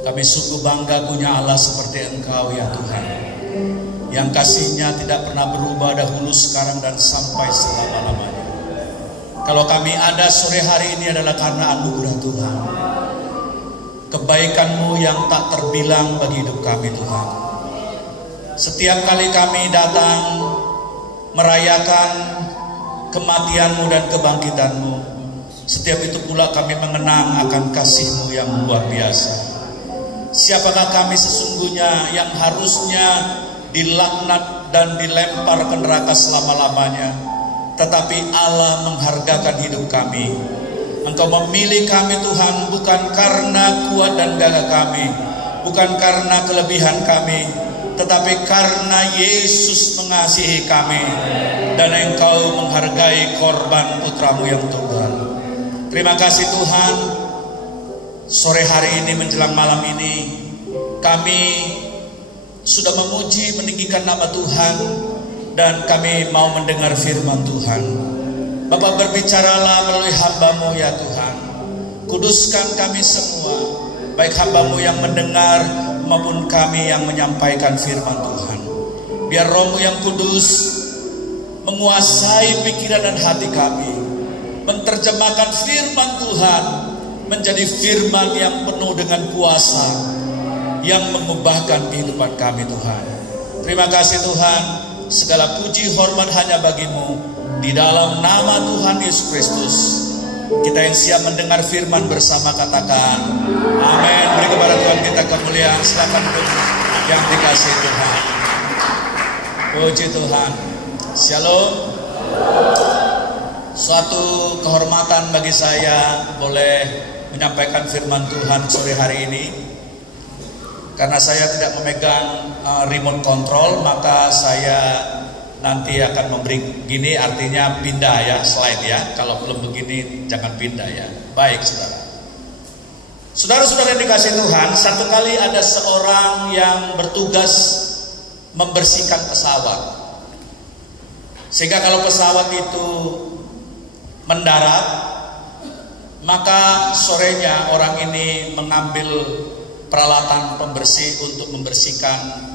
Kami sungguh bangga punya Allah seperti Engkau ya Tuhan, yang kasih-Nya tidak pernah berubah dahulu, sekarang, dan sampai selama-lamanya. Kalau kami ada sore hari ini adalah karena anugerah Tuhan, kebaikan-Mu yang tak terbilang bagi hidup kami Tuhan. Setiap kali kami datang merayakan kematian-Mu dan kebangkitan-Mu, setiap itu pula kami mengenang akan kasih-Mu yang luar biasa. Siapakah kami sesungguhnya yang harusnya dilaknat dan dilempar ke neraka selama-lamanya, tetapi Allah menghargakan hidup kami. Engkau memilih kami Tuhan, bukan karena kuat dan gagah kami, bukan karena kelebihan kami, tetapi karena Yesus mengasihi kami dan Engkau menghargai korban putra-Mu yang tunggal. Terima kasih Tuhan. Sore hari ini menjelang malam ini kami sudah memuji meninggikan nama Tuhan, dan kami mau mendengar firman Tuhan. Bapak, berbicaralah melalui hamba-Mu ya Tuhan. Kuduskan kami semua, baik hamba-Mu yang mendengar maupun kami yang menyampaikan firman Tuhan. Biar Roh-Mu yang kudus menguasai pikiran dan hati kami, menerjemahkan firman Tuhan menjadi firman yang penuh dengan kuasa, yang mengubahkan kehidupan kami Tuhan. Terima kasih Tuhan. Segala puji hormat hanya bagi-Mu. Di dalam nama Tuhan Yesus Kristus, kita yang siap mendengar firman bersama katakan amin. Beri kepada Tuhan kita kemuliaan. Silakan duduk yang dikasihi Tuhan. Puji Tuhan. Shalom. Suatu kehormatan bagi saya boleh menyampaikan firman Tuhan sore hari ini. Karena saya tidak memegang remote control, maka saya nanti akan memberi gini, artinya pindah ya slide ya. Kalau belum begini jangan pindah ya. Baik saudara. Saudara-saudara yang dikasihi Tuhan, satu kali ada seorang yang bertugas membersihkan pesawat. Sehingga kalau pesawat itu mendarat, maka sorenya orang ini mengambil peralatan pembersih untuk membersihkan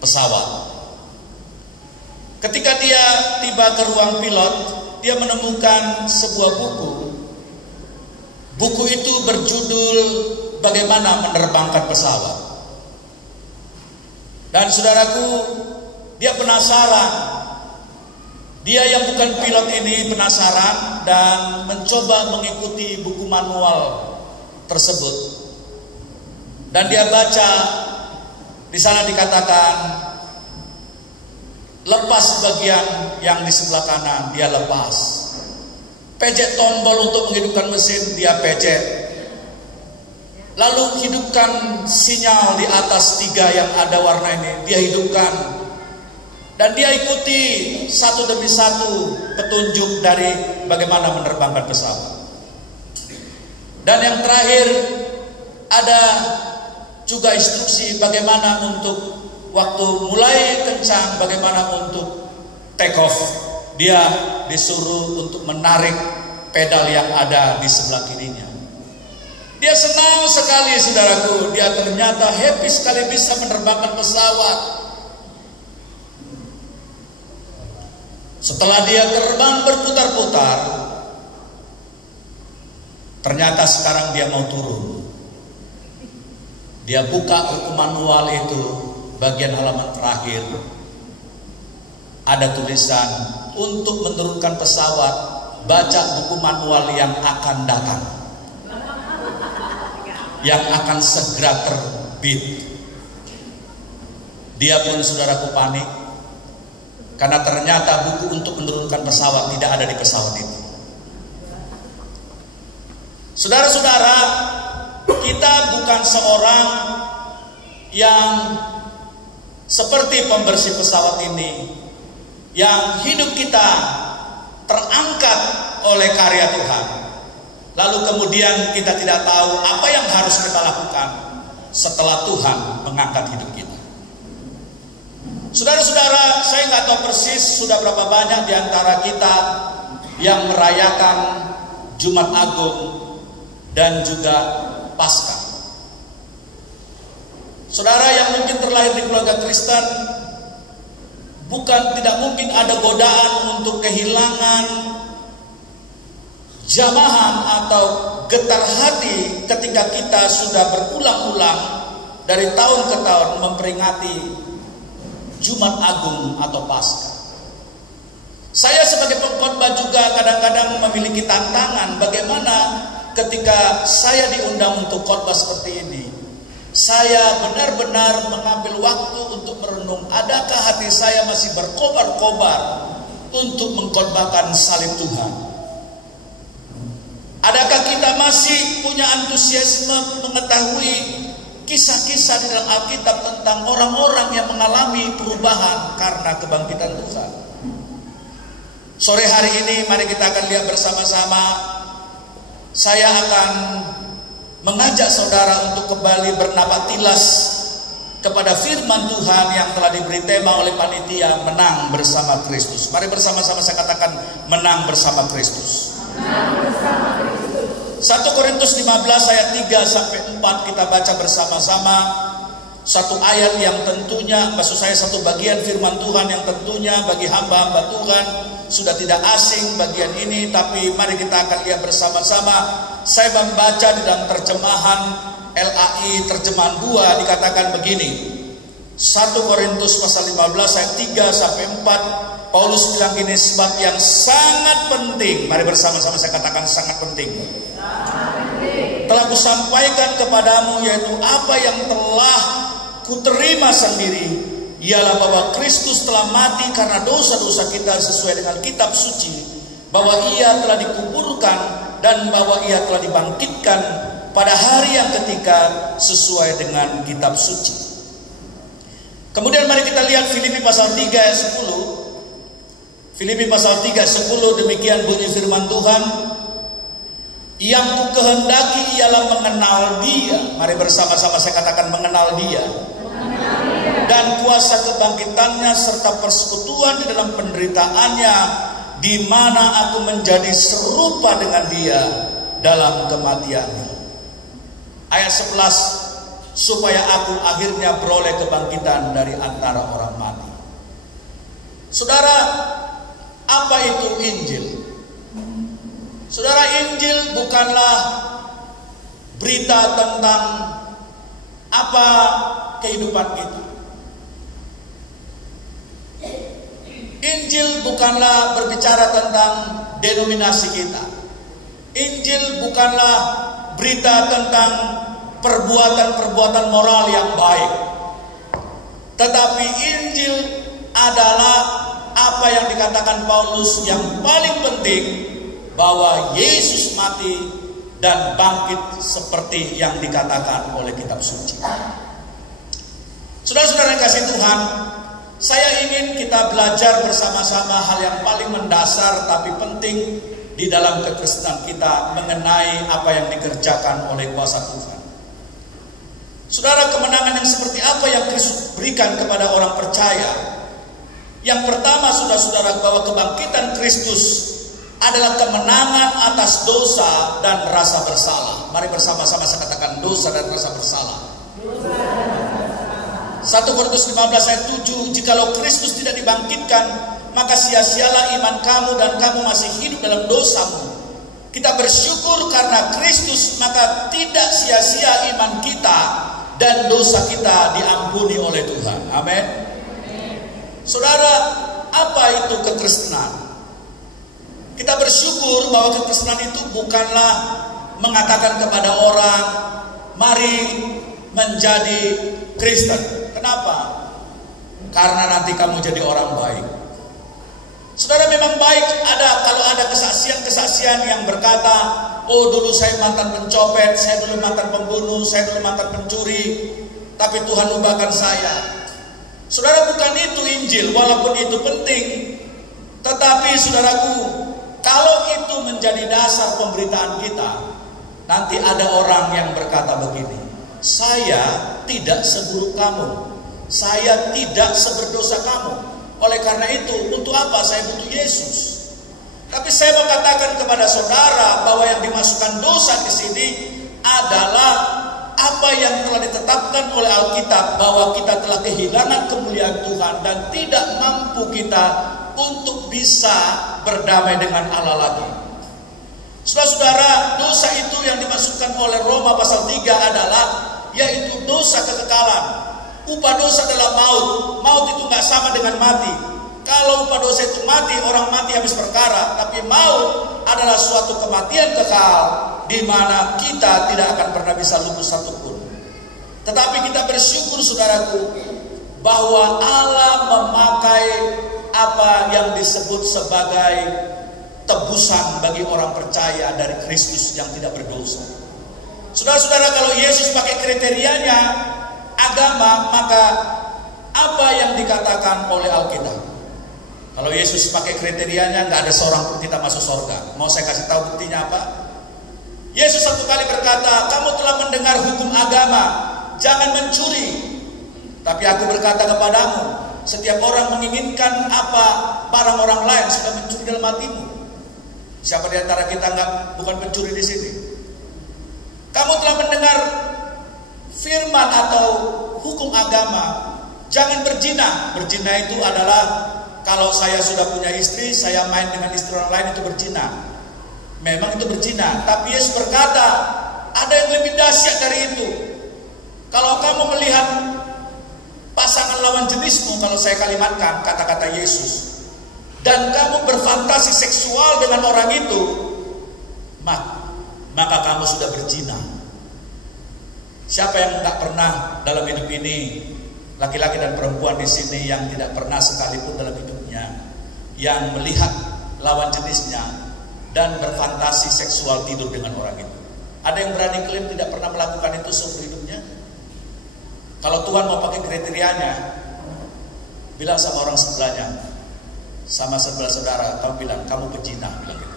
pesawat. Ketika dia tiba ke ruang pilot, dia menemukan sebuah buku. Buku itu berjudul Bagaimana Menerbangkan Pesawat. Dan saudaraku, dia penasaran. Dia yang bukan pilot ini penasaran dan mencoba mengikuti buku manual tersebut. Dan dia baca, di sana dikatakan lepas bagian yang di sebelah kanan, dia lepas. Pencet tombol untuk menghidupkan mesin, dia pencet. Lalu hidupkan sinyal di atas 3 yang ada warna ini, dia hidupkan. Dan dia ikuti satu demi satu petunjuk dari bagaimana menerbangkan pesawat. Dan yang terakhir ada juga instruksi bagaimana untuk waktu mulai kencang, bagaimana untuk take off. Dia disuruh untuk menarik pedal yang ada di sebelah kirinya. Dia senang sekali saudaraku, dia ternyata happy sekali bisa menerbangkan pesawat. Setelah dia terbang berputar-putar, ternyata sekarang dia mau turun. Dia buka buku manual itu, bagian halaman terakhir. Ada tulisan, untuk menurunkan pesawat, baca buku manual yang akan datang, yang akan segera terbit. Dia pun saudaraku panik, karena ternyata buku untuk menurunkan pesawat tidak ada di pesawat itu. Saudara-saudara, kita bukan seorang yang seperti pembersih pesawat ini, yang hidup kita terangkat oleh karya Tuhan, lalu kemudian kita tidak tahu apa yang harus kita lakukan setelah Tuhan mengangkat hidup kita. Saudara-saudara, saya nggak tahu persis sudah berapa banyak di antara kita yang merayakan Jumat Agung dan juga Paskah. Saudara yang mungkin terlahir di keluarga Kristen, tidak mungkin ada godaan untuk kehilangan jamahan atau getar hati ketika kita sudah berulang-ulang dari tahun ke tahun memperingati Jumat Agung atau Paskah. Saya sebagai pengkhotbah juga kadang-kadang memiliki tantangan bagaimana ketika saya diundang untuk khotbah seperti ini. Saya benar-benar mengambil waktu untuk merenung, adakah hati saya masih berkobar-kobar untuk mengkhotbahkan salib Tuhan? Adakah kita masih punya antusiasme mengetahui kisah-kisah di dalam Alkitab tentang orang-orang yang mengalami perubahan karena kebangkitan Tuhan? Sore hari ini mari kita akan lihat bersama-sama. Saya akan mengajak saudara untuk kembali bernapak tilas kepada firman Tuhan yang telah diberi tema oleh panitia, menang bersama Kristus. Mari bersama-sama saya katakan, menang bersama Kristus. 1 Korintus 15 ayat 3-4 kita baca bersama-sama. Satu ayat yang tentunya, maksud saya satu bagian firman Tuhan yang tentunya bagi hamba-hamba Tuhan sudah tidak asing bagian ini, tapi mari kita akan lihat bersama-sama. Saya membaca di dalam terjemahan LAI terjemahan 2, dikatakan begini. 1 Korintus pasal 15 ayat 3-4, Paulus bilang gini, sebab yang sangat penting, mari bersama-sama saya katakan sangat penting, telah kusampaikan kepadamu, yaitu apa yang telah kuterima sendiri, ialah bahwa Kristus telah mati karena dosa-dosa kita sesuai dengan kitab suci, bahwa ia telah dikuburkan dan bahwa ia telah dibangkitkan pada hari yang ketiga sesuai dengan kitab suci. Kemudian mari kita lihat Filipi pasal 3 ayat 10. Filipi pasal 3 ayat 10, demikian bunyi firman Tuhan. Yang ku kehendaki ialah mengenal Dia. Mari bersama-sama saya katakan, mengenal Dia. Dan kuasa kebangkitannya serta persekutuan di dalam penderitaannya, di mana aku menjadi serupa dengan Dia dalam kematiannya. Ayat 11, supaya aku akhirnya beroleh kebangkitan dari antara orang mati. Saudara, apa itu Injil? Saudara, Injil bukanlah berita tentang apa kehidupan kita. Injil bukanlah berbicara tentang denominasi kita. Injil bukanlah berita tentang perbuatan-perbuatan moral yang baik. Tetapi Injil adalah apa yang dikatakan Paulus yang paling penting, bahwa Yesus mati dan bangkit seperti yang dikatakan oleh kitab suci. Saudara-saudara yang kasih Tuhan, saya ingin kita belajar bersama-sama hal yang paling mendasar tapi penting di dalam kekristenan kita mengenai apa yang dikerjakan oleh kuasa Tuhan. Saudara, kemenangan yang seperti apa yang Kristus berikan kepada orang percaya? Yang pertama, saudara-saudara, bahwa kebangkitan Kristus adalah kemenangan atas dosa dan rasa bersalah. Mari bersama-sama saya katakan, dosa dan rasa bersalah. 1 Korintus 15 ayat 7, jikalau Kristus tidak dibangkitkan, maka sia-sialah iman kamu dan kamu masih hidup dalam dosamu. Kita bersyukur karena Kristus, maka tidak sia-sia iman kita dan dosa kita diampuni oleh Tuhan. Amin. Saudara, apa itu kekristenan? Kita bersyukur bahwa kekristenan itu bukanlah mengatakan kepada orang, mari menjadi Kristen. Kenapa? Karena nanti kamu jadi orang baik. Saudara, memang baik kalau ada kesaksian-kesaksian yang berkata, oh dulu saya mantan pencopet, saya dulu mantan pembunuh, saya dulu mantan pencuri, tapi Tuhan ubahkan saya. Saudara, bukan itu Injil, walaupun itu penting. Tetapi saudaraku, kalau itu menjadi dasar pemberitaan kita, nanti ada orang yang berkata begini, saya tidak seburuk kamu, saya tidak seberdosa kamu. Oleh karena itu, untuk apa saya butuh Yesus? Tapi saya mau katakan kepada saudara bahwa yang dimasukkan dosa di sini adalah apa yang telah ditetapkan ditetapkan oleh Alkitab bahwa kita telah kehilangan kemuliaan Tuhan dan tidak mampu kita untuk bisa berdamai dengan Allah lagi. Saudara-saudara, dosa itu yang dimasukkan oleh Roma pasal 3 adalah yaitu dosa kekekalan. Upah dosa adalah maut. Maut itu gak sama dengan mati. Kalau upah dosa itu mati, orang mati habis perkara. Tapi maut adalah suatu kematian kekal, di mana kita tidak akan pernah bisa lupus satupun. Tetapi kita bersyukur, saudaraku, bahwa Allah memakai apa yang disebut sebagai tebusan bagi orang percaya dari Kristus yang tidak berdosa. Saudara-saudara, kalau Yesus pakai kriterianya agama, maka apa yang dikatakan oleh Alkitab? Kalau Yesus pakai kriterianya, nggak ada seorang pun kita masuk surga. Mau saya kasih tahu buktinya apa? Yesus satu kali berkata, kamu telah mendengar hukum agama, jangan mencuri. Tapi aku berkata kepadamu, setiap orang menginginkan apa barang orang lain sudah mencuri dalam hatimu. Siapa di antara kita bukan pencuri di sini? Kamu telah mendengar firman atau hukum agama, jangan berzina. Berzina itu adalah kalau saya sudah punya istri, saya main dengan istri orang lain, itu berzina. Memang itu berzina. Tapi Yesus berkata, ada yang lebih dahsyat dari itu. Kalau kamu melihat pasangan lawan jenismu, kalau saya kalimatkan kata-kata Yesus, dan kamu berfantasi seksual dengan orang itu, maka kamu sudah berzina. Siapa yang tak pernah dalam hidup ini, laki-laki dan perempuan di sini yang tidak pernah sekalipun dalam hidupnya yang melihat lawan jenisnya dan berfantasi seksual tidur dengan orang itu? Ada yang berani klaim tidak pernah melakukan itu seumur hidupnya? Kalau Tuhan mau pakai kriterianya, bilang sama orang sebelahnya, sama sebelah saudara, kamu bilang kamu berzina, bilang gitu.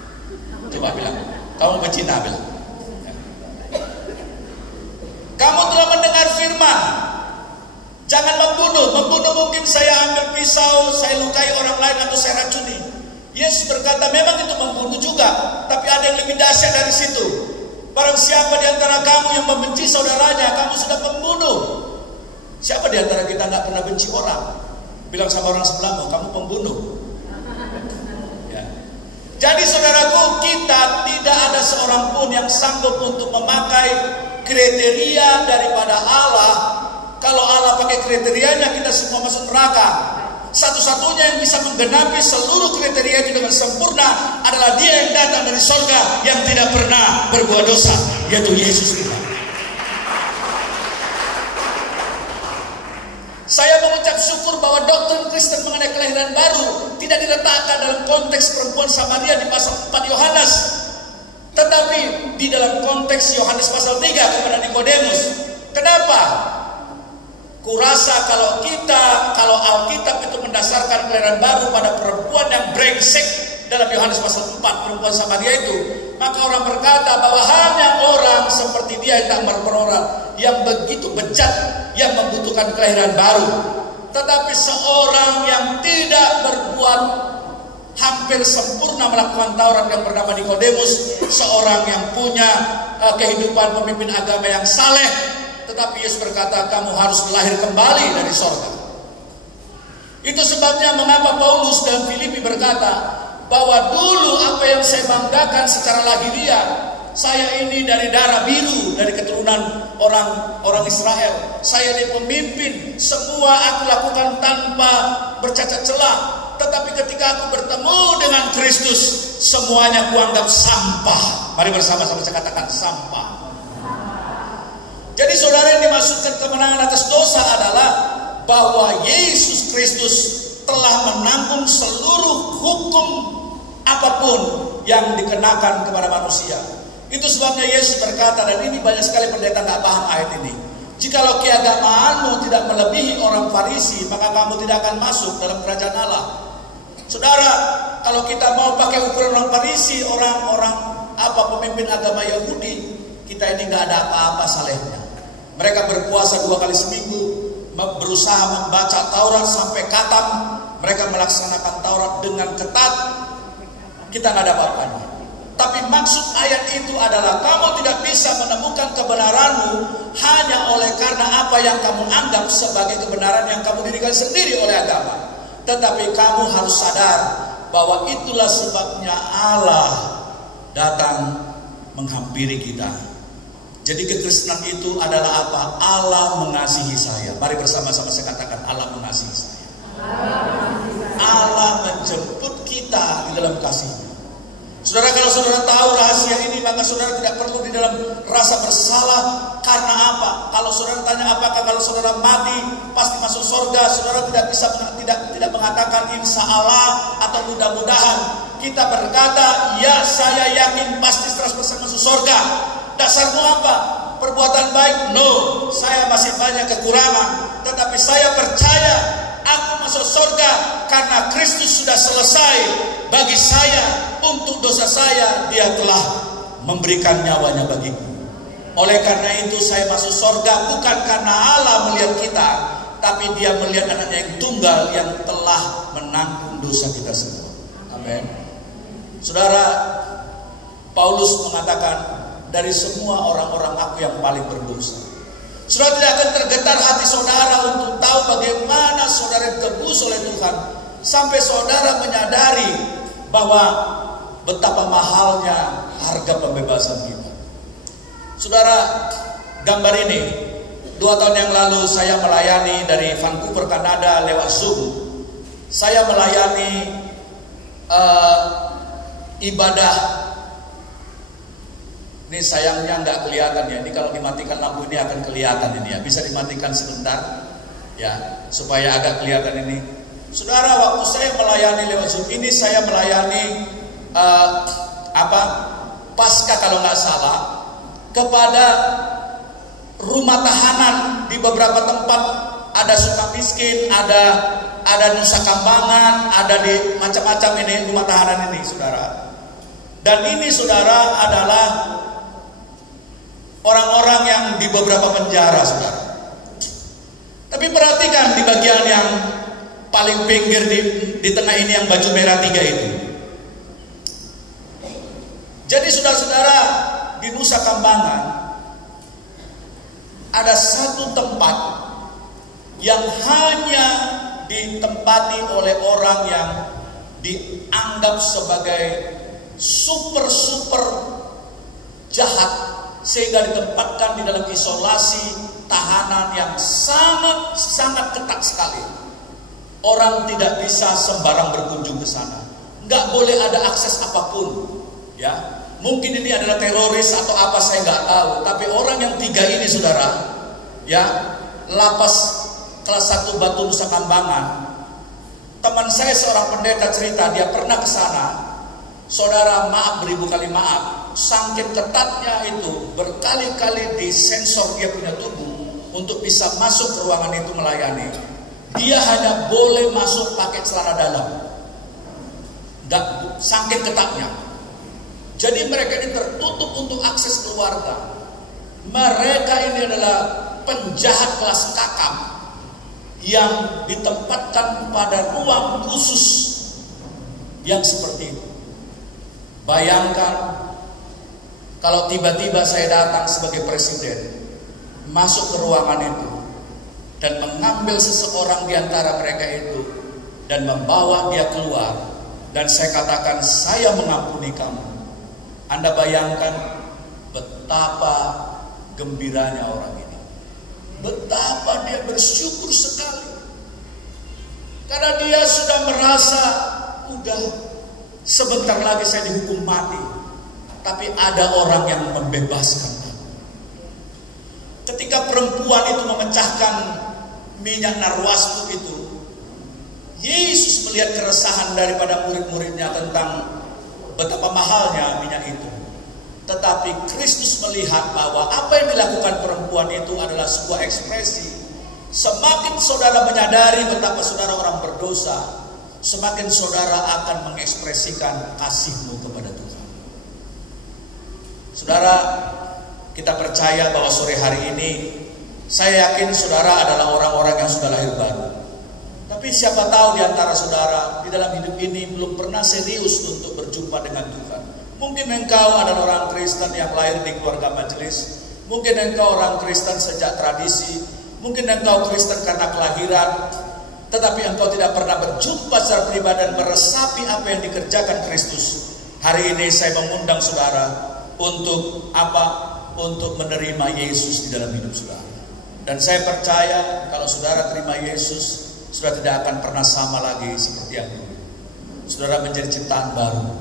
Coba bilang, kamu berzina, bilang. Kamu telah mendengar firman, jangan membunuh. Membunuh mungkin saya ambil pisau, saya lukai orang lain atau saya racuni. Yesus berkata memang itu membunuh juga, tapi ada yang lebih dahsyat dari situ. Barang siapa di antara kamu yang membenci saudaranya, kamu sudah pembunuh. Siapa di antara kita nggak pernah benci orang? Bilang sama orang sebelahmu, kamu pembunuh. Ya. Jadi saudaraku, kita tidak ada seorang pun yang sanggup untuk memakai kriteria daripada Allah. Kalau Allah pakai kriterianya, kita semua masuk neraka. Satu-satunya yang bisa menggenapi seluruh kriteria itu dengan sempurna adalah Dia yang datang dari surga, yang tidak pernah berbuat dosa, yaitu Yesus Tuhan. Saya mengucap syukur bahwa doktrin Kristen mengenai kelahiran baru tidak diletakkan dalam konteks perempuan Samaria di pasal 4 Yohanes, tetapi di dalam konteks Yohanes pasal 3 kepada Nikodemus. Kenapa? Kurasa kalau Alkitab itu mendasarkan kelahiran baru pada perempuan yang brengsek dalam Yohanes pasal 4, perempuan Samaria itu, maka orang berkata bahwa hanya orang seperti dia yang tak berperoran, yang begitu bejat, yang membutuhkan kelahiran baru. Tetapi seorang yang tidak berbuat hampir sempurna melakukan Taurat yang bernama Nikodemus, seorang yang punya kehidupan pemimpin agama yang saleh, tetapi Yesus berkata kamu harus lahir kembali dari sorga. Itu sebabnya mengapa Paulus dalam Filipi berkata bahwa dulu apa yang saya banggakan secara lahiriah, saya ini dari darah biru, dari keturunan orang Israel. Saya ini pemimpin, semua aku lakukan tanpa bercacat celah. Tetapi ketika aku bertemu dengan Kristus, semuanya kuanggap sampah. Mari bersama-sama saya katakan sampah. Jadi saudara, yang dimaksudkan kemenangan atas dosa adalah bahwa Yesus Kristus telah menanggung seluruh hukum apapun yang dikenakan kepada manusia. Itu sebabnya Yesus berkata, dan ini banyak sekali pendeta tidak paham ayat ini, jikalau keagamaanmu tidak melebihi orang Farisi, maka kamu tidak akan masuk dalam kerajaan Allah. Saudara, kalau kita mau pakai ukuran orang Farisi, orang-orang pemimpin agama Yahudi, kita ini nggak ada apa-apa salehnya. Mereka berpuasa 2 kali seminggu, berusaha membaca Taurat sampai khatam, mereka melaksanakan Taurat dengan ketat. Kita nggak ada apa-apanya. Tapi maksud ayat itu adalah kamu tidak bisa menemukan kebenaranmu hanya oleh karena apa apa yang kamu anggap sebagai kebenaran yang kamu dirikan sendiri oleh agama. Tetapi kamu harus sadar bahwa itulah sebabnya Allah datang menghampiri kita. Jadi kekristenan itu adalah apa? Allah mengasihi saya. Mari bersama-sama saya katakan, Allah mengasihi saya. Allah menjemput kita di dalam kasih-Nya. Saudara, kalau saudara tahu rahasia ini, maka saudara tidak perlu di dalam rasa bersalah. Karena apa? Kalau saudara tanya apakah kalau saudara mati pasti masuk surga, saudara tidak bisa tidak mengatakan insya Allah atau mudah-mudahan. Kita berkata, ya saya yakin pasti 100% masuk surga. Dasarmu apa? Perbuatan baik? No, saya masih banyak kekurangan. Tetapi saya percaya aku masuk surga karena Kristus sudah selesai bagi saya. Untuk dosa saya Dia telah memberikan nyawanya bagiku. Oleh karena itu saya masuk surga bukan karena Allah melihat kita, tapi Dia melihat anaknya yang tunggal yang telah menanggung dosa kita semua. Amin. Saudara, Paulus mengatakan, dari semua orang-orang aku yang paling berdosa. Saudara, tidak akan tergetar hati saudara untuk tahu bagaimana saudara ditebus oleh Tuhan, sampai saudara menyadari bahwa betapa mahalnya harga pembebasan kita. Saudara, gambar ini 2 tahun yang lalu saya melayani dari Vancouver, Kanada lewat Zoom. Saya melayani ibadah. Ini sayangnya nggak kelihatan ya. Ini kalau dimatikan lampu ini akan kelihatan ini ya. Bisa dimatikan sebentar ya, supaya agak kelihatan ini. Saudara, waktu saya melayani lewat Zoom ini, saya melayani pasca kalau nggak salah kepada rumah tahanan di beberapa tempat. Ada Sukamiskin, ada Nusa Kambangan, ada di macam-macam ini rumah tahanan ini, saudara. Dan ini, saudara, adalah orang-orang yang di beberapa penjara, saudara. Tapi perhatikan di bagian yang paling pinggir di tengah ini yang baju merah 3 itu. Jadi saudara-saudara, di Nusa Kambangan ada satu tempat yang hanya ditempati oleh orang yang dianggap sebagai super jahat, sehingga ditempatkan di dalam isolasi tahanan yang sangat ketat sekali. Orang tidak bisa sembarang berkunjung ke sana, nggak boleh ada akses apapun. Ya, mungkin ini adalah teroris atau apa, saya nggak tahu. Tapi orang yang 3 ini, saudara, ya, lapas kelas 1 Batu Nusa Kambangan. Teman saya seorang pendeta cerita dia pernah ke sana. Saudara, maaf, beribu kali maaf, saking ketatnya itu berkali-kali disensor dia punya tubuh untuk bisa masuk ke ruangan itu melayani. Dia hanya boleh masuk pakai celana dalam. Nggak, saking ketatnya. Jadi mereka ini tertutup untuk akses keluarga. Mereka ini adalah penjahat kelas kakap yang ditempatkan pada ruang khusus yang seperti itu. Bayangkan kalau tiba-tiba saya datang sebagai presiden, masuk ke ruangan itu dan mengambil seseorang di antara mereka itu dan membawa dia keluar, dan saya katakan saya mengampuni kamu. Anda bayangkan betapa gembiranya orang ini, betapa dia bersyukur sekali, karena dia sudah merasa udah sebentar lagi saya dihukum mati, tapi ada orang yang membebaskan aku. Ketika perempuan itu memecahkan minyak narwasku itu, Yesus melihat keresahan daripada murid-muridnya tentang betapa mahalnya minyak itu. Tetapi Kristus melihat bahwa apa yang dilakukan perempuan itu adalah sebuah ekspresi. Semakin saudara menyadari betapa saudara orang berdosa, semakin saudara akan mengekspresikan kasihmu kepada Tuhan. Saudara, kita percaya bahwa sore hari ini, saya yakin saudara adalah orang-orang yang sudah lahir baru. Tapi siapa tahu di antara saudara di dalam hidup ini belum pernah serius untuk berjumpa dengan Tuhan. Mungkin engkau adalah orang Kristen yang lahir di keluarga majelis. Mungkin engkau orang Kristen sejak tradisi. Mungkin engkau Kristen karena kelahiran, tetapi engkau tidak pernah berjumpa secara pribadi dan meresapi apa yang dikerjakan Kristus. Hari ini saya mengundang saudara untuk apa? Untuk menerima Yesus di dalam hidup saudara. Dan saya percaya kalau saudara terima Yesus, saudara tidak akan pernah sama lagi seperti yang dulu. Saudara menjadi ciptaan baru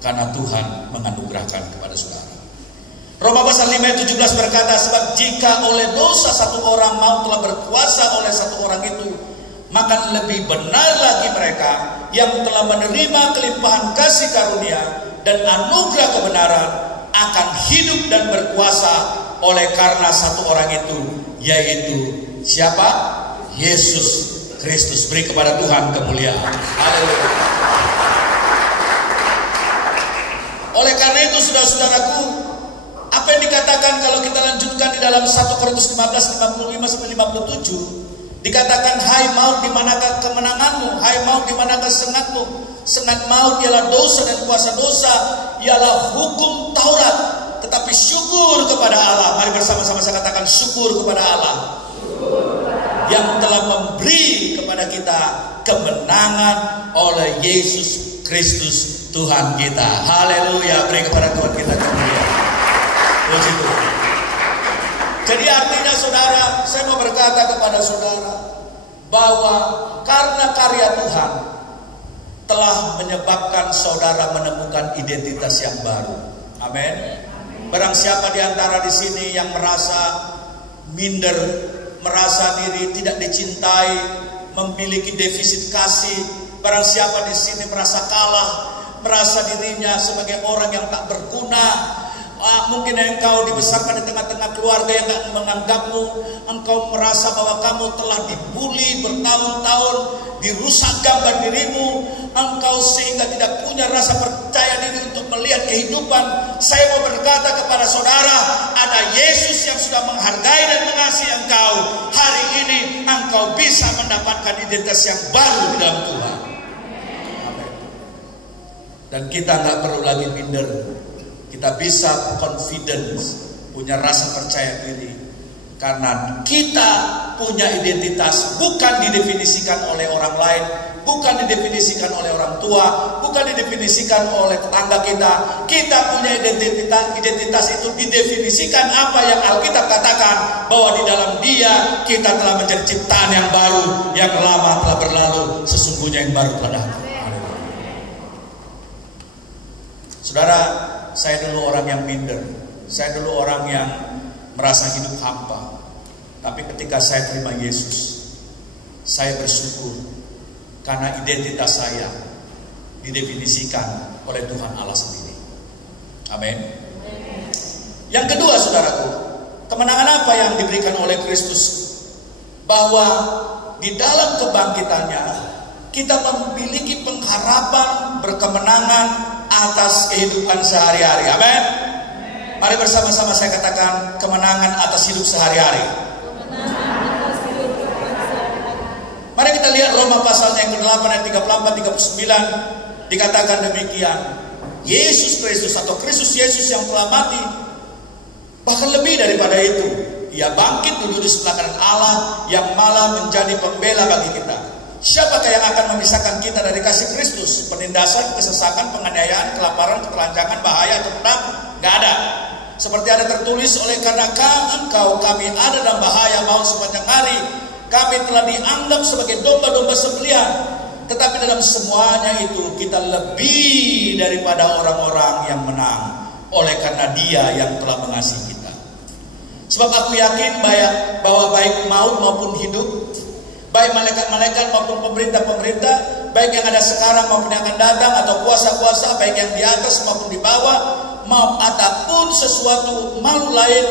karena Tuhan menganugerahkan kepada saudara. Roma pasal 5 ayat 17 berkata, sebab jika oleh dosa satu orang maut telah berkuasa oleh satu orang itu, maka lebih benar lagi mereka yang telah menerima kelimpahan kasih karunia dan anugerah kebenaran akan hidup dan berkuasa oleh karena satu orang itu, yaitu siapa? Yesus Kristus. Beri kepada Tuhan kemuliaan. Haleluya. Oleh karena itu saudara-saudaraku, apa yang dikatakan kalau kita lanjutkan di dalam 1 Korintus 15, 55-57, dikatakan, hai maut di manakah kemenanganmu? Hai maut di manakah sengatmu? Sengat maut ialah dosa dan kuasa dosa, ialah hukum Taurat. Tetapi syukur kepada Allah. Mari bersama-sama saya katakan syukur kepada Allah yang telah memberi kepada kita kemenangan oleh Yesus Kristus Tuhan kita. Haleluya. Beri kepada Tuhan kita kemuliaan. Puji Tuhan. Jadi artinya saudara, saya mau berkata kepada saudara bahwa karena karya Tuhan telah menyebabkan saudara menemukan identitas yang baru. Amin. Barang siapa di antara di sini yang merasa minder, merasa diri tidak dicintai, memiliki defisit kasih, barang siapa di sini merasa kalah, merasa dirinya sebagai orang yang tak berguna, mungkin engkau dibesarkan di tengah-tengah keluarga yang tak menganggapmu, engkau merasa bahwa kamu telah dibuli bertahun-tahun, dirusak gambar dirimu, engkau sehingga tidak punya rasa percaya diri untuk melihat kehidupan. Saya mau berkata kepada saudara, ada Yesus yang sudah menghargai dan mengasihi engkau. Hari ini engkau bisa mendapatkan identitas yang baru di dalam Tuhan. Amin. Dan kita nggak perlu lagi minder. Kita bisa confidence, punya rasa percaya diri, karena kita punya identitas bukan didefinisikan oleh orang lain, bukan didefinisikan oleh orang tua, bukan didefinisikan oleh tetangga kita. Kita punya identitas itu didefinisikan apa yang Alkitab katakan, bahwa di dalam Dia kita telah menjadi ciptaan yang baru, yang lama telah berlalu, sesungguhnya yang baru telah datang. Saudara, saya dulu orang yang minder, saya dulu orang yang merasa hidup hampa. Tapi ketika saya terima Yesus, saya bersyukur karena identitas saya didefinisikan oleh Tuhan Allah sendiri. Amin. Yang kedua saudaraku, kemenangan apa yang diberikan oleh Kristus? Bahwa di dalam kebangkitannya kita memiliki pengharapan berkemenangan atas kehidupan sehari-hari. Amin. Mari bersama-sama saya katakan kemenangan atas hidup sehari-hari. Mari kita lihat Roma pasal yang ke-8 ayat 38-39. Dikatakan demikian, Yesus Kristus atau Kristus Yesus yang telah mati, bahkan lebih daripada itu, Ia bangkit duduk di sebelah kanan Allah yang malah menjadi pembela bagi kita. Siapakah yang akan memisahkan kita dari kasih Kristus? Penindasan, kesesakan, penganiayaan, kelaparan, ketelanjangan, bahaya, atau perang? Gak ada. Seperti ada tertulis, oleh karena engkau kami ada dalam bahaya maut sepanjang hari. Kami telah dianggap sebagai domba-domba sembelihan. Tetapi dalam semuanya itu kita lebih daripada orang-orang yang menang, oleh karena Dia yang telah mengasihi kita. Sebab aku yakin bahwa baik maut maupun hidup, baik malaikat-malaikat maupun pemerintah-pemerintah, baik yang ada sekarang maupun yang akan datang, atau kuasa-kuasa, baik yang di atas maupun di bawah, ataupun sesuatu makhluk lain,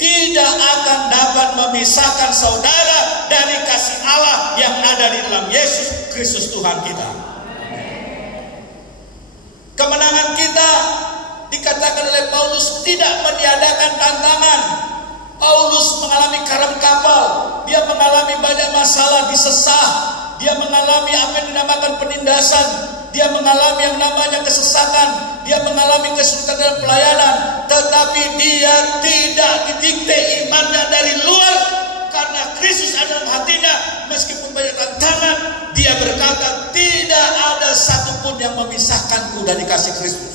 tidak akan dapat memisahkan saudara dari kasih Allah yang ada di dalam Yesus Kristus Tuhan kita. Kemenangan kita dikatakan oleh Paulus tidak meniadakan tantangan. Paulus mengalami karam kapal, dia mengalami banyak masalah, disesah, dia mengalami apa yang dinamakan penindasan, dia mengalami yang namanya kesesakan, dia mengalami kesulitan dalam pelayanan, tetapi dia tidak didikte imannya dari luar, karena Kristus rasakan udah dikasih Kristus.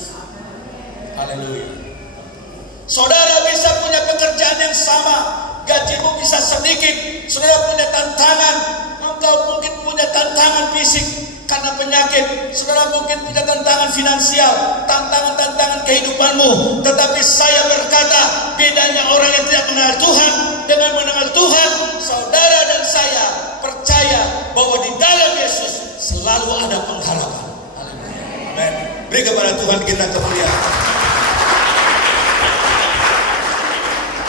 Haleluya. Saudara bisa punya pekerjaan yang sama, gajimu bisa sedikit, saudara punya tantangan, engkau mungkin punya tantangan fisik karena penyakit, saudara mungkin punya tantangan finansial, tantangan kehidupanmu. Tetapi saya berkata, bedanya orang yang tidak mengenal Tuhan dengan mengenal Tuhan, saudara dan saya percaya bahwa di dalam Yesus selalu ada pengharapan. Amin. Beri kepada Tuhan kita kemuliaan.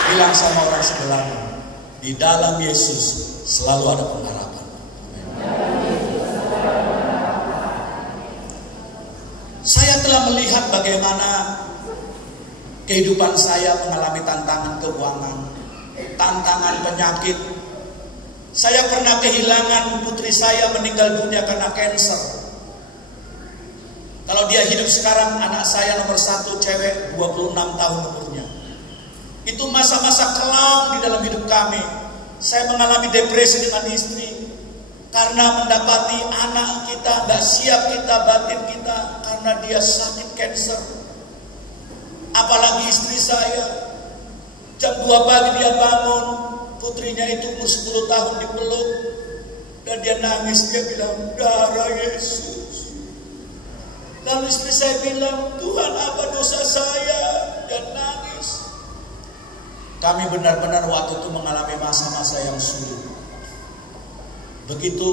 Bilang sama orang sebelahmu, di dalam Yesus selalu ada pengharapan. Saya telah melihat bagaimana kehidupan saya mengalami tantangan keuangan, tantangan penyakit. Saya pernah kehilangan putri saya meninggal dunia karena kanker. Kalau dia hidup sekarang, anak saya nomor 1 cewek, 26 tahun umurnya. Itu masa-masa kelam di dalam hidup kami. Saya mengalami depresi dengan istri karena mendapati anak kita gak siap kita, batin kita, karena dia sakit kanker. Apalagi istri saya, jam 2 pagi dia bangun, putrinya itu umur 10 tahun dipeluk, dan dia nangis, dia bilang, darah Yesus. Lalu istri saya bilang, Tuhan apa dosa saya? Dan nangis. Kami benar-benar waktu itu mengalami masa-masa yang sulit. Begitu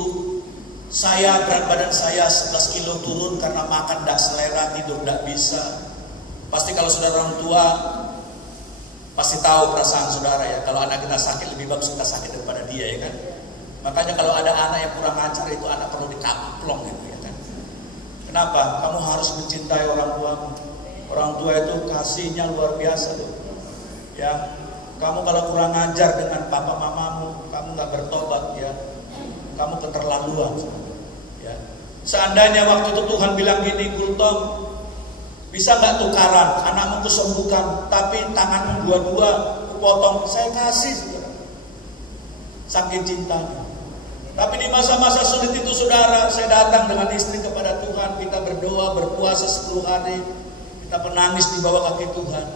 saya, berat badan saya 11 kilo turun karena makan tidak selera, tidur tidak bisa. Pasti kalau saudara orang tua pasti tahu perasaan saudara ya. Kalau anak kita sakit, lebih bagus kita sakit daripada dia, ya kan. Makanya kalau ada anak yang kurang ajar, itu anak perlu dikaplong gitu, ya kan. Kenapa? Kamu harus mencintai orang tuamu. Orang tua itu kasihnya luar biasa tuh. Ya, kamu kalau kurang ajar dengan papa mamamu, kamu nggak bertobat, ya, kamu keterlaluan. Ya. Seandainya waktu itu Tuhan bilang gini, Gultom, bisa nggak tukaran, anakmu kusembuhkan, tapi tanganmu dua-dua kupotong, saya kasih, saudara. Saking cintanya. Tapi di masa-masa sulit itu, saudara, saya datang dengan istri kepada Tuhan, kita berdoa, berpuasa 10 hari, kita menangis di bawah kaki Tuhan.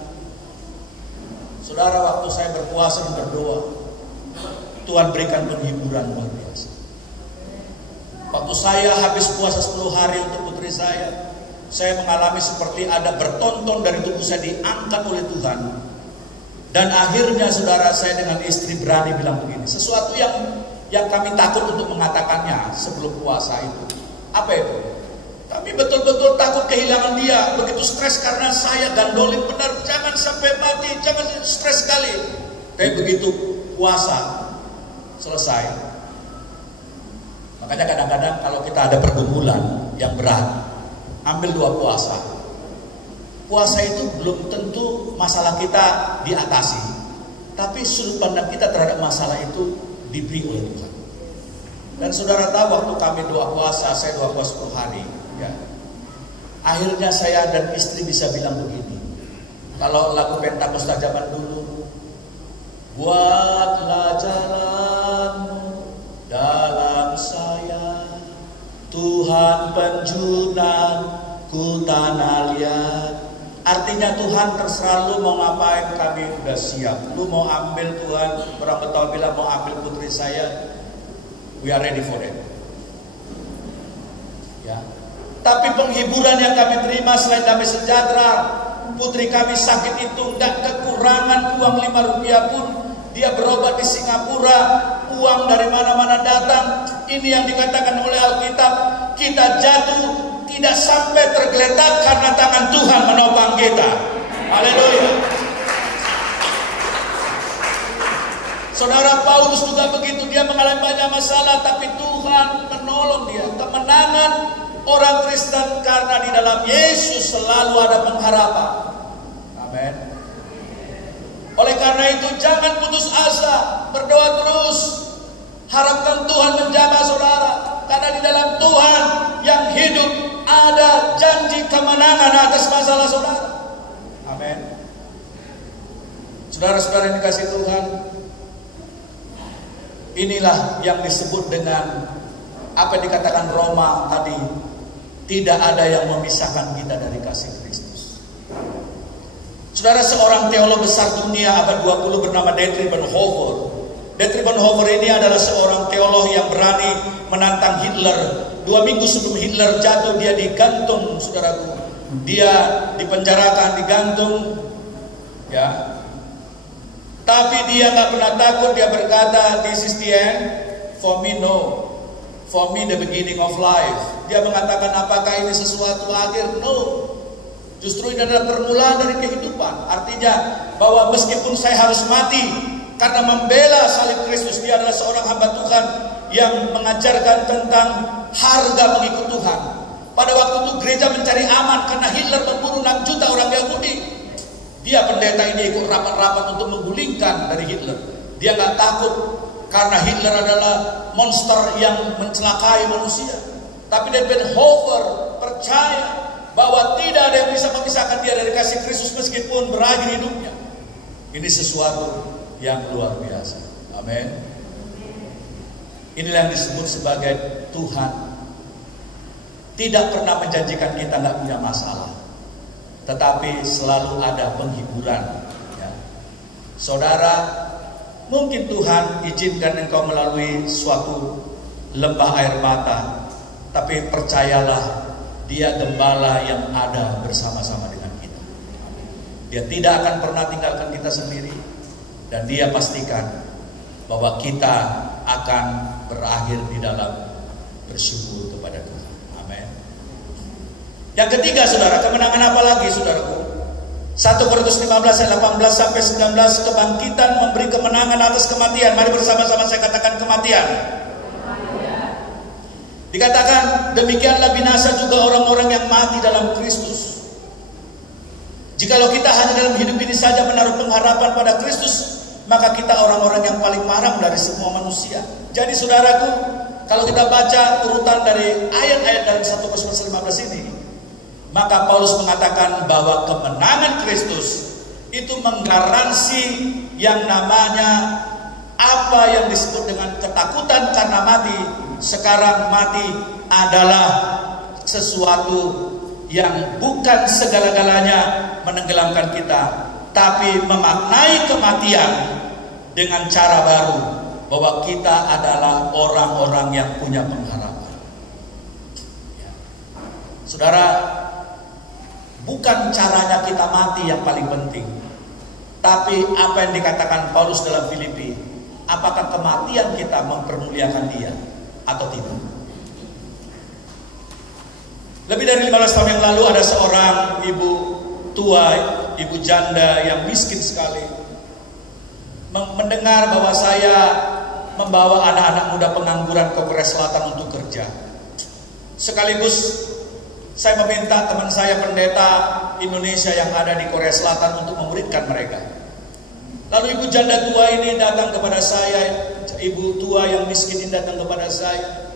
Saudara, waktu saya berpuasa dan berdoa, Tuhan berikan penghiburan luar biasa. Waktu saya habis puasa 10 hari untuk putri saya mengalami seperti ada bertonton dari tubuh saya diangkat oleh Tuhan. Dan akhirnya saudara, saya dengan istri berani bilang begini, sesuatu yang kami takut untuk mengatakannya sebelum puasa itu. Apa itu? Kami betul-betul takut kehilangan dia, begitu stres karena saya gandolin benar, jangan sampai mati, jangan stres sekali. Tapi begitu puasa selesai, makanya kadang-kadang kalau kita ada pergumulan yang berat, ambil 2 puasa. Puasa itu belum tentu masalah kita diatasi, tapi sudut pandang kita terhadap masalah itu diberi oleh Tuhan. Dan saudara tahu, waktu kami doa puasa, saya doa puasa 10 hari, ya. Akhirnya saya dan istri bisa bilang begini, kalau lagu Pentakosta zaman dulu, buatlah jalanmu dalam saya, Tuhan penjunanku tanah liat. Artinya Tuhan terserah lu mau ngapain, kami udah siap. Lu mau ambil Tuhan, orang Betawi bilang mau ambil putri saya, we are ready for it. Ya. Tapi penghiburan yang kami terima selain damai sejahtera, putri kami sakit itu tidak kekurangan uang 5 rupiah pun. Dia berobat di Singapura, uang dari mana-mana datang. Ini yang dikatakan oleh Alkitab, kita jatuh tidak sampai tergeletak karena tangan Tuhan menopang kita. Haleluya. Saudara Paulus juga begitu, dia mengalami banyak masalah, tapi Tuhan menolong dia. Kemenangan orang Kristen karena di dalam Yesus selalu ada pengharapan. Amin. Oleh karena itu jangan putus asa, berdoa terus. Harapkan Tuhan menjaga saudara, karena di dalam Tuhan yang hidup ada janji kemenangan atas masalah saudara. Amin. Saudara-saudara yang dikasihi Tuhan, inilah yang disebut dengan apa yang dikatakan Roma tadi, Tidak ada yang memisahkan kita dari kasih Kristus. Saudara, seorang teolog besar dunia abad 20 bernama Dietrich Bonhoeffer. Dietrich Bonhoeffer ini adalah seorang teolog yang berani menantang Hitler. 2 minggu sebelum Hitler jatuh, dia digantung, saudaraku. Dia dipenjarakan, digantung, ya. Tapi dia nggak pernah takut. Dia berkata, "This is the end. For me, no. For me, the beginning of life." Dia mengatakan, apakah ini sesuatu akhir? No. Justru ini adalah permulaan dari kehidupan. Artinya bahwa meskipun saya harus mati karena membela salib Kristus, dia adalah seorang hamba Tuhan yang mengajarkan tentang harga mengikut Tuhan. Pada waktu itu gereja mencari aman karena Hitler memburu 6 juta orang Yahudi. Dia pendeta ini ikut rapat-rapat untuk menggulingkan dari Hitler. Dia nggak takut karena Hitler adalah monster yang mencelakai manusia. Tapi Bonhoeffer percaya bahwa tidak ada yang bisa memisahkan dia dari kasih Kristus meskipun berakhir hidupnya. Ini sesuatu yang luar biasa. Amin. Inilah yang disebut sebagai Tuhan tidak pernah menjanjikan kita nggak punya masalah, tetapi selalu ada penghiburan. Ya. Saudara, mungkin Tuhan izinkan engkau melalui suatu lembah air mata, tapi percayalah, Dia gembala yang ada bersama-sama dengan kita. Dia tidak akan pernah tinggalkan kita sendiri, dan Dia pastikan bahwa kita akan berakhir di dalam bersyukur kepada Tuhan. Amin. Yang ketiga, saudara, kemenangan apa lagi, saudaraku? 1 Korintus 15 ayat 18 sampai 19, kebangkitan memberi kemenangan atas kematian. Mari bersama-sama saya katakan kematian. Dikatakan demikianlah binasa juga orang-orang yang mati dalam Kristus. Jikalau kita hanya dalam hidup ini saja menaruh pengharapan pada Kristus, maka kita orang-orang yang paling maram dari semua manusia. Jadi saudaraku, kalau kita baca urutan dari ayat-ayat dalam 1 Korintus 15 ini, maka Paulus mengatakan bahwa kemenangan Kristus itu menggaransi yang namanya apa yang disebut dengan ketakutan karena mati. Sekarang mati adalah sesuatu yang bukan segala-galanya menenggelamkan kita, tapi memaknai kematian dengan cara baru, bahwa kita adalah orang-orang yang punya pengharapan. Ya. Saudara, bukan caranya kita mati yang paling penting, tapi apa yang dikatakan Paulus dalam Filipi, apakah kematian kita mempermuliakan Dia atau tidak. Lebih dari 15 tahun yang lalu ada seorang ibu tua, ibu janda yang miskin sekali, mendengar bahwa saya membawa anak-anak muda pengangguran ke Korea Selatan untuk kerja. Sekaligus saya meminta teman saya pendeta Indonesia yang ada di Korea Selatan untuk memuridkan mereka. Lalu ibu janda tua ini datang kepada saya, ibu tua yang miskin ini datang kepada saya.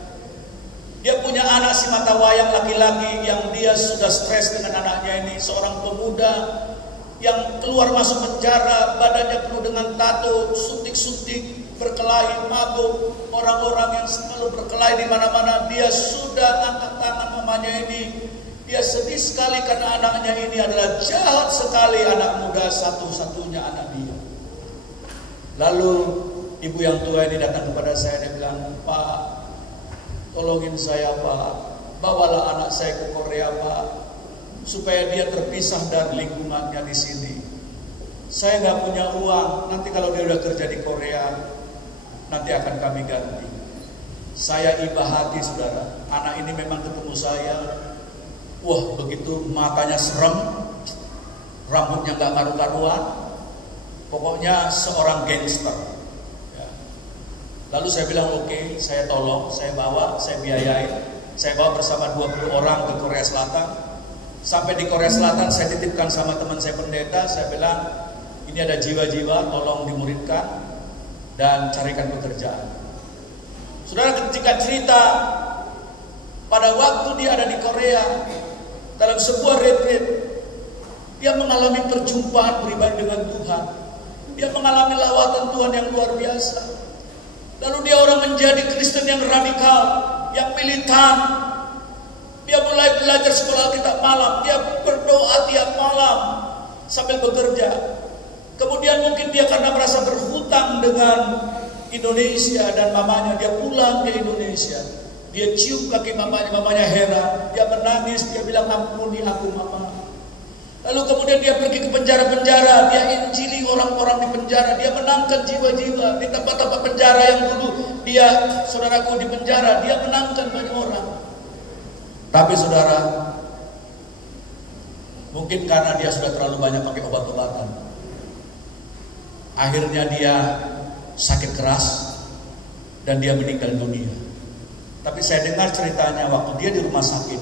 Dia punya anak si mata wayang laki-laki yang dia sudah stres dengan anaknya ini, seorang pemuda yang keluar masuk penjara, badannya penuh dengan tato, suntik-suntik, berkelahi, mabuk, orang-orang yang selalu berkelahi di mana-mana. Dia sudah angkat tangan mamanya ini. Dia sedih sekali karena anaknya ini adalah jahat sekali, anak muda satu-satunya anak dia. Lalu ibu yang tua ini datang kepada saya, dia bilang, "Pak, tolongin saya Pak, bawalah anak saya ke Korea Pak, supaya dia terpisah dari lingkungannya di sini. Saya nggak punya uang, nanti kalau dia udah kerja di Korea, nanti akan kami ganti." Saya iba hati, saudara. Anak ini memang ketemu saya, wah begitu matanya serem, rambutnya nggak karu-karuan, pokoknya seorang gangster. Lalu saya bilang oke, saya tolong, saya bawa, saya biayai. Saya bawa bersama 20 orang ke Korea Selatan. Sampai di Korea Selatan saya titipkan sama teman saya pendeta. Saya bilang, ini ada jiwa-jiwa, tolong dimuridkan dan carikan pekerjaan. Saudara, ketika cerita pada waktu dia ada di Korea dalam sebuah retreat, dia mengalami perjumpaan pribadi dengan Tuhan. Dia mengalami lawatan Tuhan yang luar biasa. Lalu dia orang menjadi Kristen yang radikal, yang militan. Dia mulai belajar sekolah Alkitab malam, dia berdoa tiap malam sambil bekerja. Kemudian mungkin dia karena merasa berhutang dengan Indonesia dan mamanya, dia pulang ke Indonesia. Dia cium kaki mamanya, mamanya heran, dia menangis, dia bilang ampuni aku mama. Lalu kemudian dia pergi ke penjara-penjara, dia injili orang-orang di penjara, dia menangkan jiwa-jiwa di tempat-tempat penjara yang dulu dia, saudaraku, di penjara, dia menangkan banyak orang. Tapi saudara, mungkin karena dia sudah terlalu banyak pakai obat-obatan, akhirnya dia sakit keras dan dia meninggal dunia. Tapi saya dengar ceritanya waktu dia di rumah sakit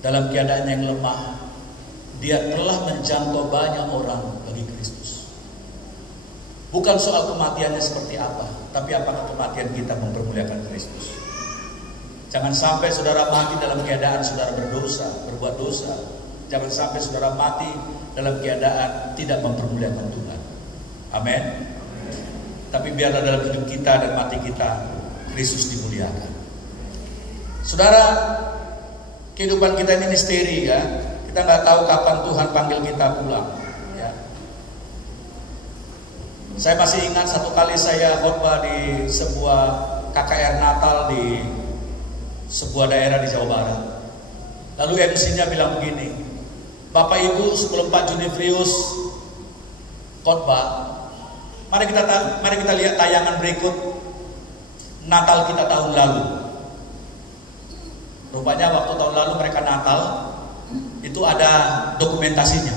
dalam keadaan yang lemah, dia telah menjangkau banyak orang bagi Kristus. Bukan soal kematiannya seperti apa, tapi apakah kematian kita mempermuliakan Kristus. Jangan sampai saudara mati dalam keadaan saudara berdosa, berbuat dosa. Jangan sampai saudara mati dalam keadaan tidak mempermuliakan Tuhan. Amin. Tapi biarlah dalam hidup kita dan mati kita Kristus dimuliakan. Saudara, kehidupan kita ini misteri ya. Kita nggak tahu kapan Tuhan panggil kita pulang. Ya. Saya masih ingat satu kali saya khotbah di sebuah KKR Natal di sebuah daerah di Jawa Barat. Lalu MC-nya bilang begini, Bapak Ibu sebelum Pak Junifrius khotbah, mari kita lihat tayangan berikut Natal kita tahun lalu. Rupanya waktu tahun lalu mereka Natal itu ada dokumentasinya.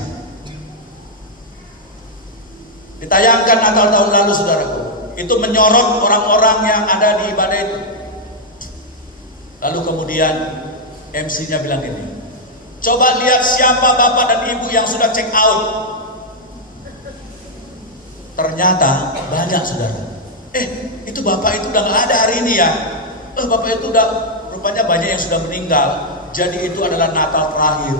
Ditayangkan Natal tahun lalu, saudaraku. Itu menyorot orang-orang yang ada di ibadah itu. Lalu kemudian MC-nya bilang gini, coba lihat siapa bapak dan ibu yang sudah check out. Ternyata banyak, saudara. Itu bapak itu udah gak ada hari ini ya. Bapak itu udah, rupanya banyak yang sudah meninggal. Jadi itu adalah Natal terakhir.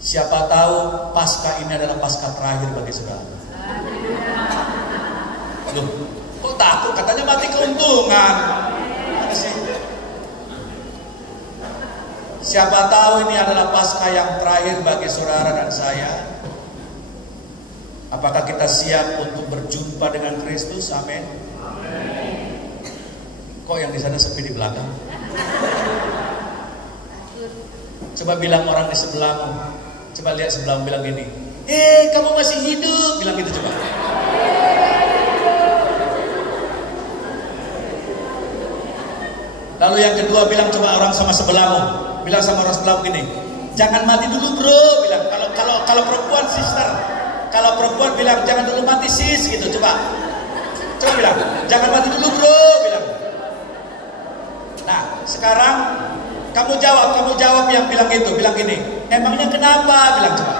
Siapa tahu Paskah ini adalah Paskah terakhir bagi saudara. Loh, kok takut? Katanya mati keuntungan. Mana sih? Siapa tahu ini adalah Paskah yang terakhir bagi saudara dan saya. Apakah kita siap untuk berjumpa dengan Kristus? Amin. Kok yang di sana sepi di belakang? Coba bilang orang di sebelahmu. Coba lihat sebelahmu, bilang gini, kamu masih hidup. Bilang gitu coba. Lalu yang kedua bilang, coba orang sama sebelahmu, bilang sama orang sebelahmu gini, jangan mati dulu bro. Bilang kalau perempuan sister, kalau perempuan bilang jangan dulu mati sis gitu. Coba bilang jangan mati dulu bro. Bilang. Nah sekarang kamu jawab yang bilang itu, bilang gini, emangnya kenapa? Bilang coba.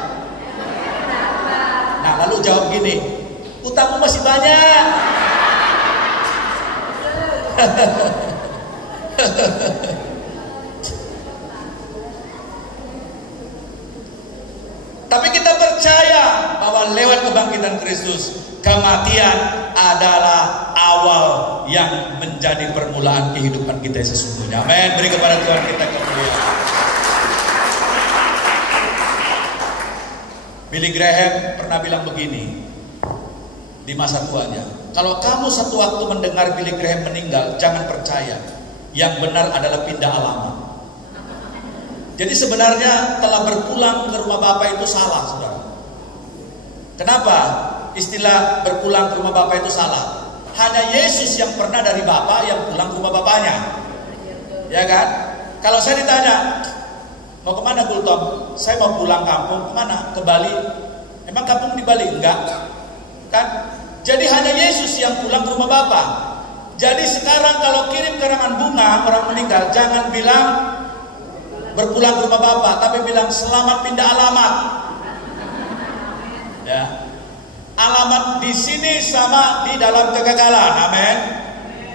Nah lalu jawab gini, utangmu masih banyak. Tapi kita percaya bahwa lewat kebangkitan Kristus, kematian adalah awal yang menjadi permulaan kehidupan kita sesungguhnya. Amin. Beri kepada Tuhan kita kemuliaan. Billy Graham pernah bilang begini di masa tuanya, kalau kamu satu waktu mendengar Billy Graham meninggal, jangan percaya. Yang benar adalah pindah alamat. Jadi sebenarnya telah berpulang ke rumah Bapak itu salah, saudara. Kenapa istilah berpulang ke rumah Bapak itu salah? Hanya Yesus yang pernah dari Bapak yang pulang ke rumah Bapaknya. Ya kan? Kalau saya ditanya, mau kemana Kultom? Saya mau pulang kampung. Kemana? Ke Bali. Emang kampung di Bali? Enggak. Kan? Jadi hanya Yesus yang pulang ke rumah Bapak. Jadi sekarang kalau kirim karangan bunga orang meninggal, jangan bilang berpulang ke rumah Bapak, tapi bilang selamat pindah alamat. Ya. Alamat di sini sama di dalam kegagalan. Amin.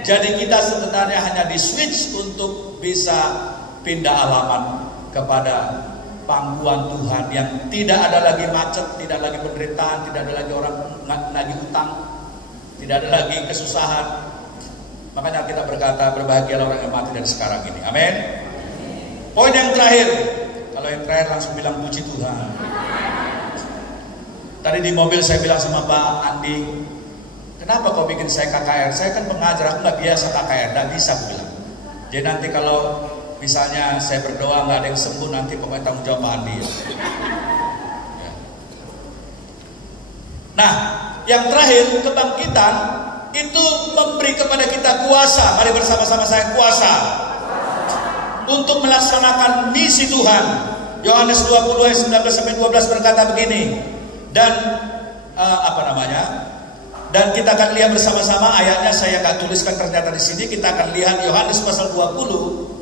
Jadi kita sebenarnya hanya di switch untuk bisa pindah alamat kepada pangkuan Tuhan yang tidak ada lagi macet, tidak lagi penderitaan, tidak ada lagi orang lagi utang, tidak ada lagi kesusahan. Makanya kita berkata berbahagialah orang yang mati dari sekarang ini. Amin. Poin yang terakhir, kalau yang terakhir langsung bilang puji Tuhan. Tadi di mobil saya bilang sama Pak Andi, kenapa kau bikin saya KKR? Saya kan pengajar, aku nggak biasa KKR, nggak bisa aku bilang. Jadi nanti kalau misalnya saya berdoa nggak ada yang sembuh, nanti pokoknya tanggung jawab Pak Andi. Ya. Nah, yang terakhir, kebangkitan itu memberi kepada kita kuasa. Mari bersama-sama saya, kuasa untuk melaksanakan misi Tuhan. Yohanes 20 ayat 19-12 berkata begini. Dan Dan kita akan lihat bersama-sama ayatnya, saya nggak tuliskan ternyata di sini. Kita akan lihat Yohanes pasal 20.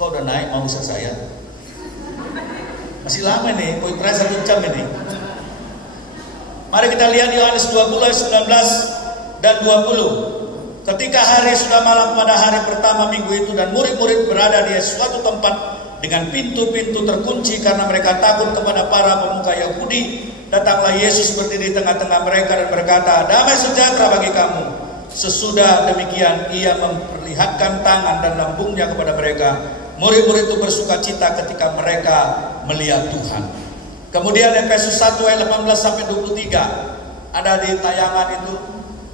Kok udah naik mau usaha saya? Masih lama nih, poin terakhir 1 jam ini. Mari kita lihat Yohanes 20 ayat 19 dan 20. Ketika hari sudah malam pada hari pertama minggu itu, dan murid-murid berada di suatu tempat dengan pintu-pintu terkunci karena mereka takut kepada para pemuka Yahudi, datanglah Yesus berdiri di tengah-tengah mereka dan berkata, "Damai sejahtera bagi kamu." Sesudah demikian ia memperlihatkan tangan dan lambungnya kepada mereka. Murid-murid itu bersuka cita ketika mereka melihat Tuhan. Kemudian Efesus 1 ayat 18-23 ada di tayangan itu.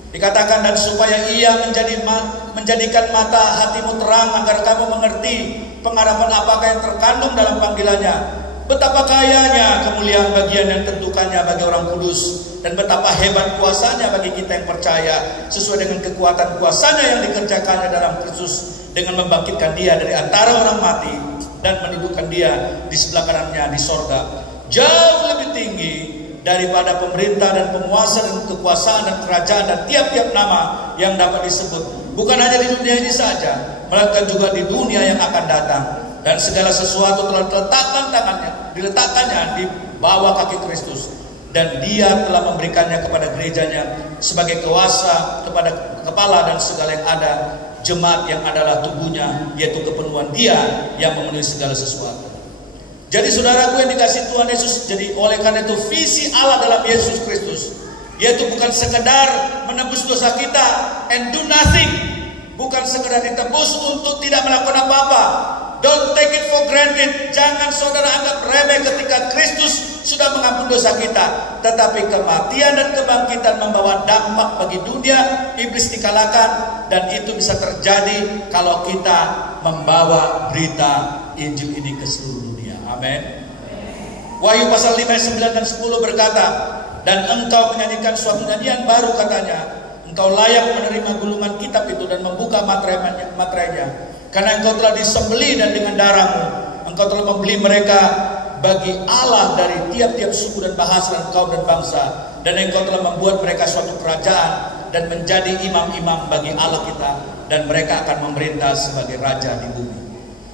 Dikatakan, dan supaya ia menjadikan mata hatimu terang agar kamu mengerti pengharapan apakah yang terkandung dalam panggilannya, betapa kayanya kemuliaan bagian yang tentukannya bagi orang kudus, dan betapa hebat kuasanya bagi kita yang percaya, sesuai dengan kekuatan kuasanya yang dikerjakannya dalam Kristus, dengan membangkitkan dia dari antara orang mati dan mendudukkan dia di sebelah kanannya di sorga, jauh lebih tinggi daripada pemerintah dan penguasa dan kekuasaan dan kerajaan dan tiap-tiap nama yang dapat disebut, bukan hanya di dunia ini saja, melainkan juga di dunia yang akan datang. Dan segala sesuatu telah diletakkannya di bawah kaki Kristus, dan dia telah memberikannya kepada gerejanya sebagai kuasa kepada kepala dan segala yang ada, jemaat yang adalah tubuhnya, yaitu kepenuhan dia yang memenuhi segala sesuatu. Jadi saudaraku yang dikasih Tuhan Yesus, jadi oleh karena itu visi Allah dalam Yesus Kristus, yaitu bukan sekedar menebus dosa kita and do nothing, bukan sekedar ditebus untuk tidak melakukan apa-apa. Don't take it for granted. Jangan saudara anggap remeh ketika Kristus sudah mengampuni dosa kita. Tetapi kematian dan kebangkitan membawa dampak bagi dunia. Iblis dikalahkan, dan itu bisa terjadi kalau kita membawa berita Injil ini ke seluruh dunia. Amin. Wahyu pasal 5 ayat 9 dan 10 berkata, dan engkau menyanyikan suatu nyanyian baru, katanya, engkau layak menerima gulungan kitab itu dan membuka materainya, karena engkau telah disembelih, dan dengan darahmu engkau telah membeli mereka bagi Allah dari tiap-tiap suku dan bahasa dan kaum dan bangsa, dan engkau telah membuat mereka suatu kerajaan dan menjadi imam-imam bagi Allah kita, dan mereka akan memerintah sebagai raja di bumi.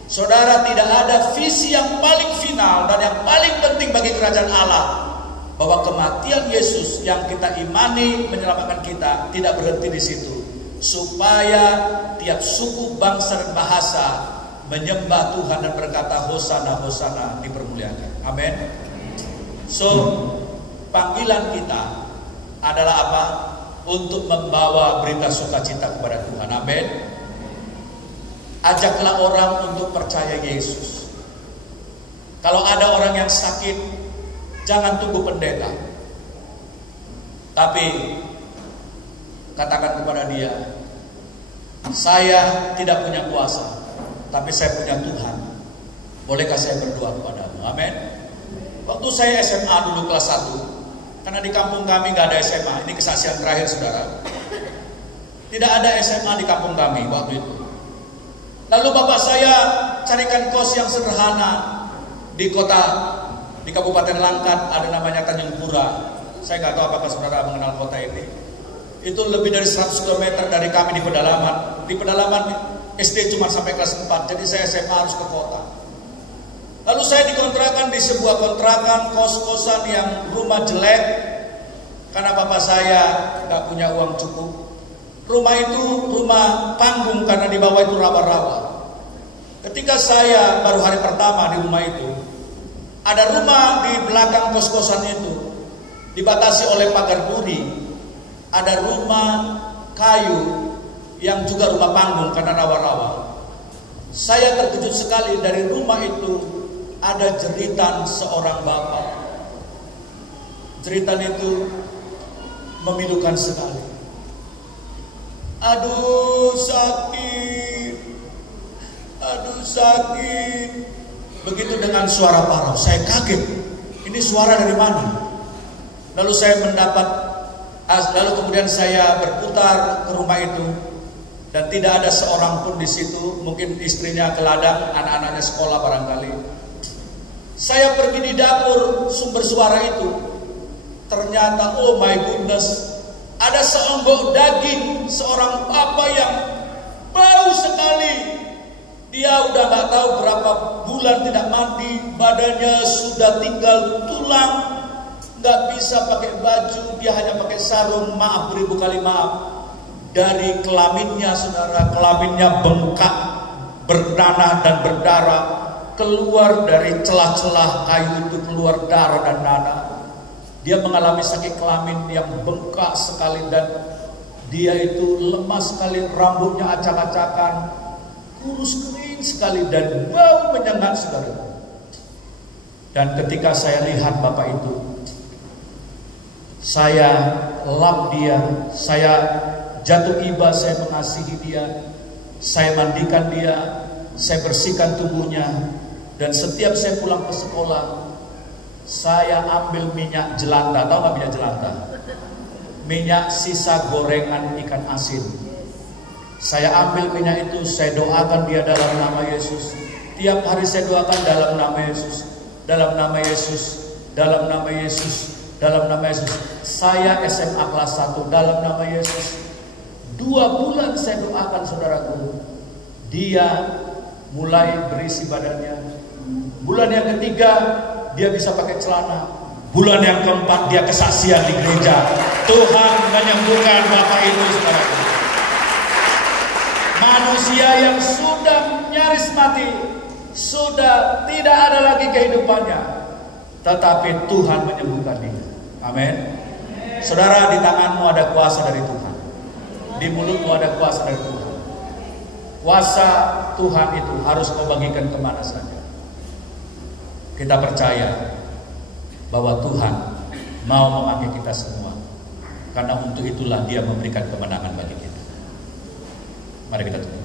Saudara, tidak ada visi yang paling final dan yang paling penting bagi kerajaan Allah, bahwa kematian Yesus yang kita imani menyelamatkan kita tidak berhenti di situ, supaya tiap suku, bangsa dan bahasa menyembah Tuhan dan berkata Hosana, Hosana, dipermuliakan. Amin. So, panggilan kita adalah apa? Untuk membawa berita sukacita kepada Tuhan. Amin. Ajaklah orang untuk percaya Yesus. Kalau ada orang yang sakit, jangan tunggu pendeta, tapi katakan kepada dia, saya tidak punya kuasa, tapi saya punya Tuhan. Bolehkah saya berdoa kepadamu? Amin. Waktu saya SMA dulu kelas 1, karena di kampung kami gak ada SMA. Ini kesaksian terakhir saudara. Tidak ada SMA di kampung kami waktu itu. Lalu bapak saya carikan kos yang sederhana di Kabupaten Langkat, ada namanya Tanjung Pura. Saya nggak tahu apakah saudara mengenal kota ini. Itu lebih dari 100 km dari kami di pedalaman. Di pedalaman SD cuma sampai kelas 4, jadi saya SMA harus ke kota. Lalu saya dikontrakan di sebuah kontrakan kos-kosan yang rumah jelek, karena bapak saya nggak punya uang cukup. Rumah itu rumah panggung karena di bawah itu rawa-rawa. Ketika saya baru hari pertama di rumah itu, ada rumah di belakang kos-kosan itu dibatasi oleh pagar duri. Ada rumah kayu yang juga rumah panggung karena rawa-rawa. Saya terkejut sekali, dari rumah itu ada jeritan seorang bapak. Jeritan itu memilukan sekali. Aduh sakit, aduh sakit. Begitu dengan suara parau, saya kaget. Ini suara dari mana? Lalu kemudian saya berputar ke rumah itu dan tidak ada seorang pun di situ. Mungkin istrinya ke ladang, anak-anaknya sekolah barangkali. Saya pergi di dapur sumber suara itu. Ternyata, oh my goodness, ada seonggok daging seorang bapak yang bau sekali. Dia udah gak tahu berapa bulan tidak mandi, badannya sudah tinggal tulang, gak bisa pakai baju, dia hanya pakai sarung. Maaf, beribu kali maaf. Dari kelaminnya, saudara, kelaminnya bengkak, bernanah dan berdarah. Keluar dari celah-celah kayu itu keluar darah dan nanah. Dia mengalami sakit kelamin yang bengkak sekali dan dia itu lemas sekali, rambutnya acak-acakan, kurus kering sekali dan bau menyengat, saudara. Dan ketika saya lihat bapak itu, saya lap dia, saya jatuh iba, saya mengasihi dia, saya mandikan dia, saya bersihkan tubuhnya. Dan setiap saya pulang ke sekolah, saya ambil minyak jelantah. Tahu nggak minyak jelantah? Minyak sisa gorengan ikan asin. Saya ambil minyak itu, saya doakan dia dalam nama Yesus. Tiap hari saya doakan dalam nama Yesus, dalam nama Yesus, dalam nama Yesus, dalam nama Yesus. Saya SMA kelas 1 dalam nama Yesus. 2 bulan saya doakan, saudaraku. Dia mulai berisi badannya. Bulan yang ketiga dia bisa pakai celana. Bulan yang keempat dia kesaksian di gereja. Tuhan menyembuhkan bapak itu, saudaraku. Manusia yang sudah nyaris mati, sudah tidak ada lagi kehidupannya, tetapi Tuhan menyembuhkan dia. Amin. Saudara, di tanganmu ada kuasa dari Tuhan, di mulutmu ada kuasa dari Tuhan. Kuasa Tuhan itu harus kau bagikan kemana saja. Kita percaya bahwa Tuhan mau memakai kita semua, karena untuk itulah Dia memberikan kemenangan bagi kita. Mari kita tunggu.